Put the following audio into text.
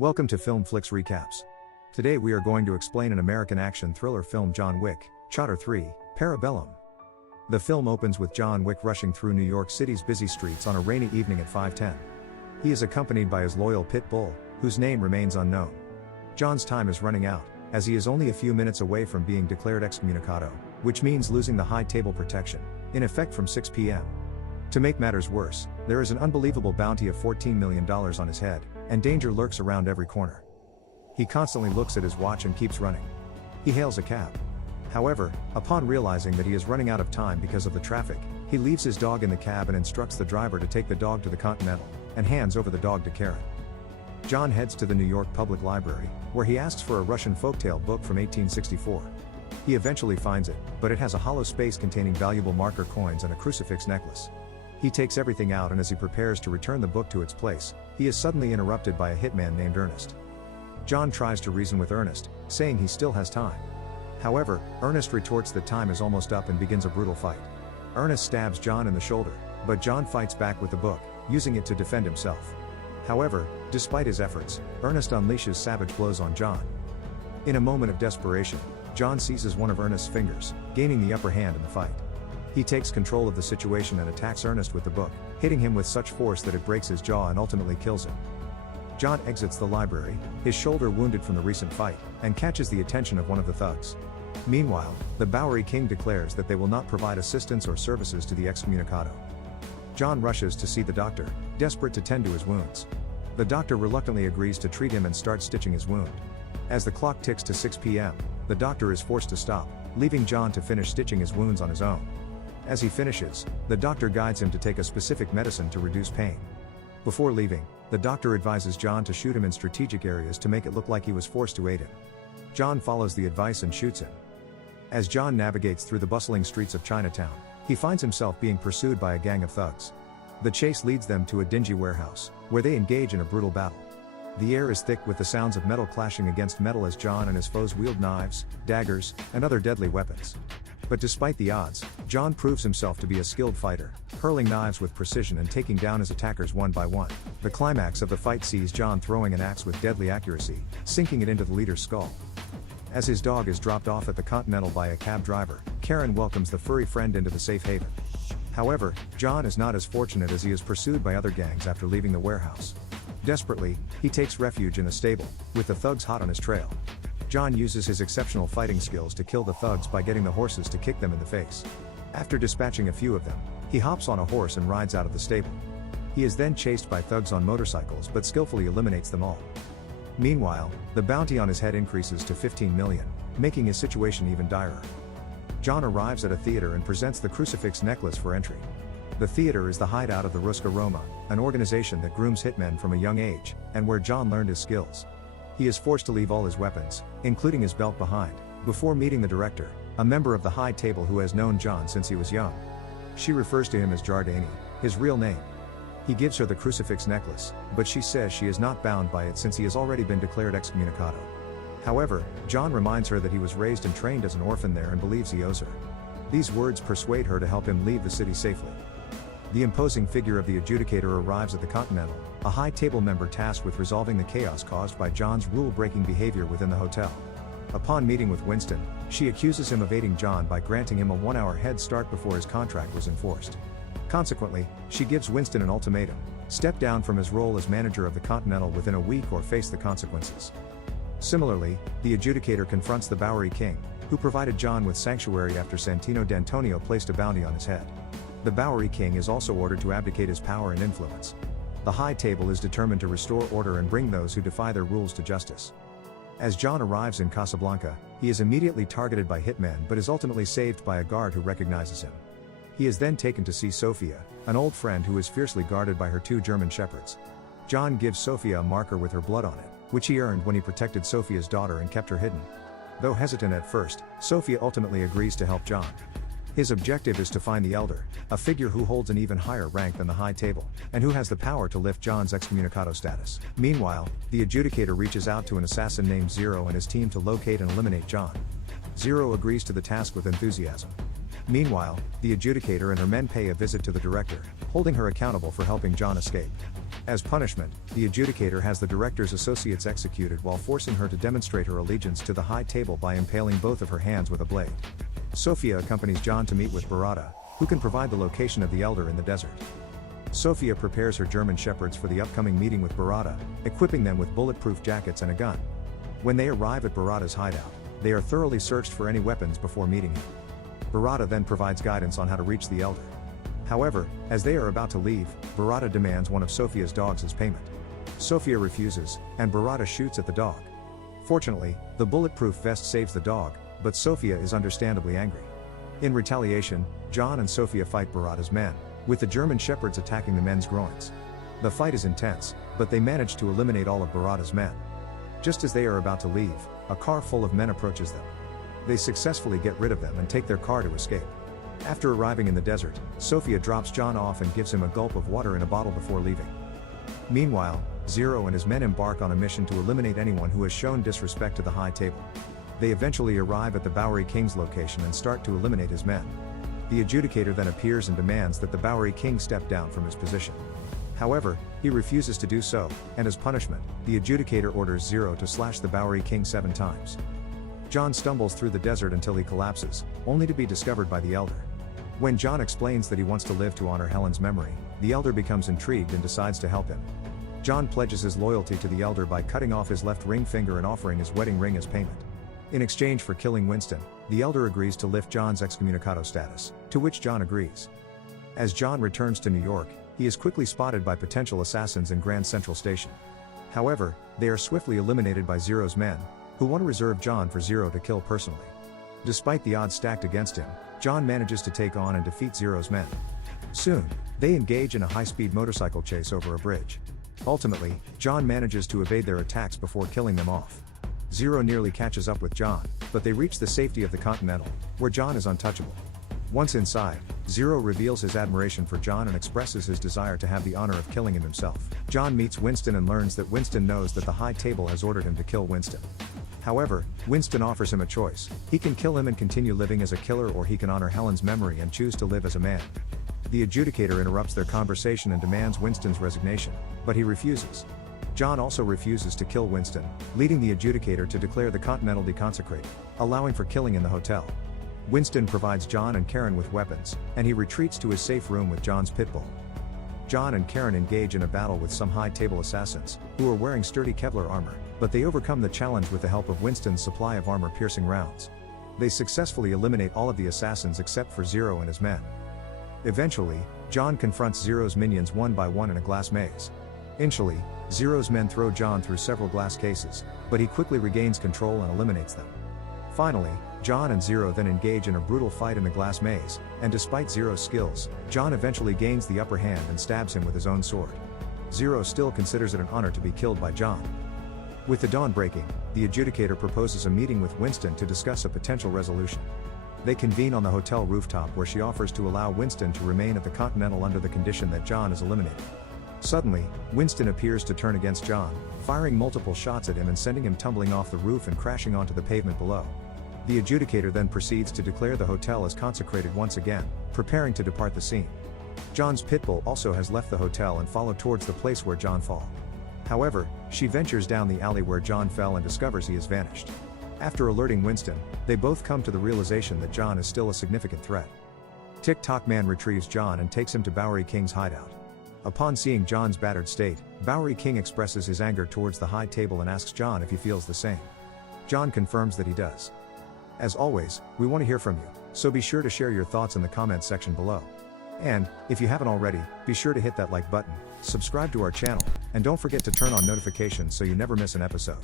Welcome to Film Flicks Recaps. Today we are going to explain an American action thriller film, John Wick, Chapter 3, Parabellum. The film opens with John Wick rushing through New York City's busy streets on a rainy evening at 5:10. He is accompanied by his loyal pit bull, whose name remains unknown. John's time is running out, as he is only a few minutes away from being declared excommunicado, which means losing the high table protection, in effect from 6 p.m. To make matters worse, there is an unbelievable bounty of $14 million on his head, and danger lurks around every corner. He constantly looks at his watch and keeps running. He hails a cab. However, upon realizing that he is running out of time because of the traffic, he leaves his dog in the cab and instructs the driver to take the dog to the Continental, and hands over the dog to Karen. John heads to the New York Public Library, where he asks for a Russian folktale book from 1864. He eventually finds it, but it has a hollow space containing valuable marker coins and a crucifix necklace. He takes everything out, and as he prepares to return the book to its place, he is suddenly interrupted by a hitman named Ernest. John tries to reason with Ernest, saying he still has time. However, Ernest retorts that time is almost up and begins a brutal fight. Ernest stabs John in the shoulder, but John fights back with the book, using it to defend himself. However, despite his efforts, Ernest unleashes savage blows on John. In a moment of desperation, John seizes one of Ernest's fingers, gaining the upper hand in the fight. He takes control of the situation and attacks Ernest with the book, hitting him with such force that it breaks his jaw and ultimately kills him. John exits the library, his shoulder wounded from the recent fight, and catches the attention of one of the thugs. Meanwhile, the Bowery King declares that they will not provide assistance or services to the excommunicado. John rushes to see the doctor, desperate to tend to his wounds. The doctor reluctantly agrees to treat him and starts stitching his wound. As the clock ticks to 6 p.m., the doctor is forced to stop, leaving John to finish stitching his wounds on his own. As he finishes, the doctor guides him to take a specific medicine to reduce pain. Before leaving, the doctor advises John to shoot him in strategic areas to make it look like he was forced to aid him. John follows the advice and shoots him. As John navigates through the bustling streets of Chinatown, he finds himself being pursued by a gang of thugs. The chase leads them to a dingy warehouse, where they engage in a brutal battle. The air is thick with the sounds of metal clashing against metal as John and his foes wield knives, daggers, and other deadly weapons. But despite the odds, John proves himself to be a skilled fighter, hurling knives with precision and taking down his attackers one by one. The climax of the fight sees John throwing an axe with deadly accuracy, sinking it into the leader's skull. As his dog is dropped off at the Continental by a cab driver, Karen welcomes the furry friend into the safe haven. However, John is not as fortunate as he is pursued by other gangs after leaving the warehouse. Desperately, he takes refuge in a stable, with the thugs hot on his trail. John uses his exceptional fighting skills to kill the thugs by getting the horses to kick them in the face. After dispatching a few of them, he hops on a horse and rides out of the stable. He is then chased by thugs on motorcycles but skillfully eliminates them all. Meanwhile, the bounty on his head increases to $15 million, making his situation even direr. John arrives at a theater and presents the crucifix necklace for entry. The theater is the hideout of the Ruska Roma, an organization that grooms hitmen from a young age, and where John learned his skills. He is forced to leave all his weapons, including his belt behind, before meeting the director, a member of the high table who has known John since he was young. She refers to him as Jardani, his real name. He gives her the crucifix necklace, but she says she is not bound by it since he has already been declared excommunicado. However, John reminds her that he was raised and trained as an orphan there and believes he owes her. These words persuade her to help him leave the city safely. The imposing figure of the adjudicator arrives at the Continental, a high table member tasked with resolving the chaos caused by John's rule-breaking behavior within the hotel. Upon meeting with Winston, she accuses him of aiding John by granting him a 1-hour head start before his contract was enforced. Consequently, she gives Winston an ultimatum: step down from his role as manager of the Continental within a week or face the consequences. Similarly, the adjudicator confronts the Bowery King, who provided John with sanctuary after Santino D'Antonio placed a bounty on his head. The Bowery King is also ordered to abdicate his power and influence. The high table is determined to restore order and bring those who defy their rules to justice. As John arrives in Casablanca, he is immediately targeted by hitmen but is ultimately saved by a guard who recognizes him. He is then taken to see Sophia, an old friend who is fiercely guarded by her 2 German shepherds. John gives Sophia a marker with her blood on it, which he earned when he protected Sophia's daughter and kept her hidden. Though hesitant at first, Sophia ultimately agrees to help John. His objective is to find the Elder, a figure who holds an even higher rank than the high table, and who has the power to lift John's excommunicado status. Meanwhile, the adjudicator reaches out to an assassin named Zero and his team to locate and eliminate John. Zero agrees to the task with enthusiasm. Meanwhile, the adjudicator and her men pay a visit to the director, holding her accountable for helping John escape. As punishment, the adjudicator has the director's associates executed while forcing her to demonstrate her allegiance to the high table by impaling both of her hands with a blade. Sophia accompanies John to meet with Barada, who can provide the location of the elder in the desert. Sophia prepares her German shepherds for the upcoming meeting with Barada, equipping them with bulletproof jackets and a gun. When they arrive at Barada's hideout, they are thoroughly searched for any weapons before meeting him. Barada then provides guidance on how to reach the elder. However, as they are about to leave, Barada demands one of Sophia's dogs as payment. Sophia refuses, and Barada shoots at the dog. Fortunately, the bulletproof vest saves the dog, but Sophia is understandably angry. In retaliation, John and Sophia fight Barada's men, with the German shepherds attacking the men's groins. The fight is intense, but they manage to eliminate all of Barada's men. Just as they are about to leave, a car full of men approaches them. They successfully get rid of them and take their car to escape. After arriving in the desert, Sophia drops John off and gives him a gulp of water in a bottle before leaving. Meanwhile, Zero and his men embark on a mission to eliminate anyone who has shown disrespect to the high table. They eventually arrive at the Bowery King's location and start to eliminate his men. The adjudicator then appears and demands that the Bowery King step down from his position. However, he refuses to do so, and as punishment, the adjudicator orders Zero to slash the Bowery King 7 times. John stumbles through the desert until he collapses, only to be discovered by the elder. When John explains that he wants to live to honor Helen's memory, the elder becomes intrigued and decides to help him. John pledges his loyalty to the elder by cutting off his left ring finger and offering his wedding ring as payment. In exchange for killing Winston, the elder agrees to lift John's excommunicado status, to which John agrees. As John returns to New York, he is quickly spotted by potential assassins in Grand Central Station. However, they are swiftly eliminated by Zero's men, who want to reserve John for Zero to kill personally. Despite the odds stacked against him, John manages to take on and defeat Zero's men. Soon, they engage in a high-speed motorcycle chase over a bridge. Ultimately, John manages to evade their attacks before killing them off. Zero nearly catches up with John, but they reach the safety of the Continental, where John is untouchable. Once inside, Zero reveals his admiration for John and expresses his desire to have the honor of killing him himself. John meets Winston and learns that Winston knows that the High Table has ordered him to kill Winston. However, Winston offers him a choice. He can kill him and continue living as a killer, or he can honor Helen's memory and choose to live as a man. The adjudicator interrupts their conversation and demands Winston's resignation, but he refuses. John also refuses to kill Winston, leading the adjudicator to declare the Continental deconsecrated, allowing for killing in the hotel. Winston provides John and Karen with weapons, and he retreats to his safe room with John's pit bull. John and Karen engage in a battle with some high-table assassins, who are wearing sturdy Kevlar armor, but they overcome the challenge with the help of Winston's supply of armor-piercing rounds. They successfully eliminate all of the assassins except for Zero and his men. Eventually, John confronts Zero's minions one by one in a glass maze. Initially, Zero's men throw John through several glass cases, but he quickly regains control and eliminates them. Finally, John and Zero then engage in a brutal fight in the glass maze, and despite Zero's skills, John eventually gains the upper hand and stabs him with his own sword. Zero still considers it an honor to be killed by John. With the dawn breaking, the adjudicator proposes a meeting with Winston to discuss a potential resolution. They convene on the hotel rooftop, where she offers to allow Winston to remain at the Continental under the condition that John is eliminated. Suddenly, Winston appears to turn against John, firing multiple shots at him and sending him tumbling off the roof and crashing onto the pavement below. The adjudicator then proceeds to declare the hotel as consecrated once again, preparing to depart the scene. John's pit bull also has left the hotel and followed towards the place where John fell. However, she ventures down the alley where John fell and discovers he has vanished. After alerting Winston, they both come to the realization that John is still a significant threat. Tick-Tock Man retrieves John and takes him to Bowery King's hideout. Upon seeing John's battered state, Bowery King expresses his anger towards the High Table and asks John if he feels the same. John confirms that he does. As always, we want to hear from you, so be sure to share your thoughts in the comments section below. And, if you haven't already, be sure to hit that like button, subscribe to our channel, and don't forget to turn on notifications so you never miss an episode.